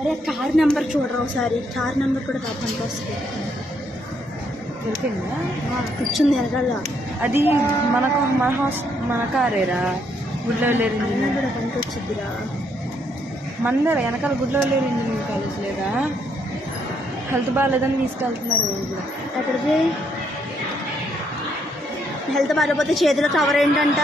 అరే car number చూడరా ఒకసారి, కార్ నెంబర్ కూడా పనికి వస్తుంది. దొరికిందా? కూర్చుంది వెనకాల. అది మన కారేరా, గుడ్లో లేరు ఇంజనీరింగ్ కూడా పనికి వచ్చిద్దిరా. మందర వెనకాల గుడ్లో లేరు ఇంజనీరింగ్ కాలేజ్ లేదా? హెల్త్ బాగాలేదని తీసుకెళ్తున్నారు కూడా. ఎక్కడికి? హెల్త్ బాగాలేకపోతే చేతిలో కవర్ ఏంటంట?